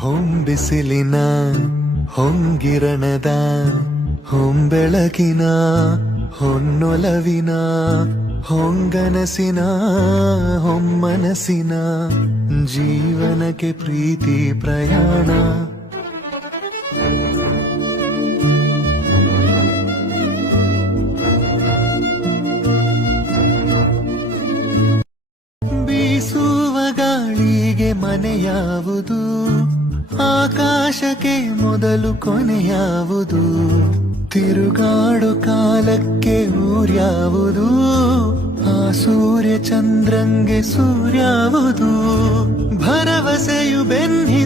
ಹೊಂಬಿಸಿಲಿನ ಹೊಂಗಿರಣದ ಹೊಂಬೆಳಕಿನ ಹೊನ್ನೊಲವಿನ ಹೊಂಗನಸಿನ ಹೊಮ್ಮನಸಿನ ಜೀವನಕ್ಕೆ ಪ್ರೀತಿ ಪ್ರಯಾಣ. ಬೀಸುವ ಗಾಳಿಗೆ ಮನೆಯಾವುದು, ಆಕಾಶಕ್ಕೆ ಮೊದಲು ಕೊನೆಯಾವುದು, ತಿರುಗಾಡು ಕಾಲಕ್ಕೆ ಊರ್ಯಾವುದು, ಆ ಸೂರ್ಯ ಚಂದ್ರಂಗೆ ಸೂರ್ಯಾವುದು, ಭರವಸೆಯು ಬೆನ್ನಿ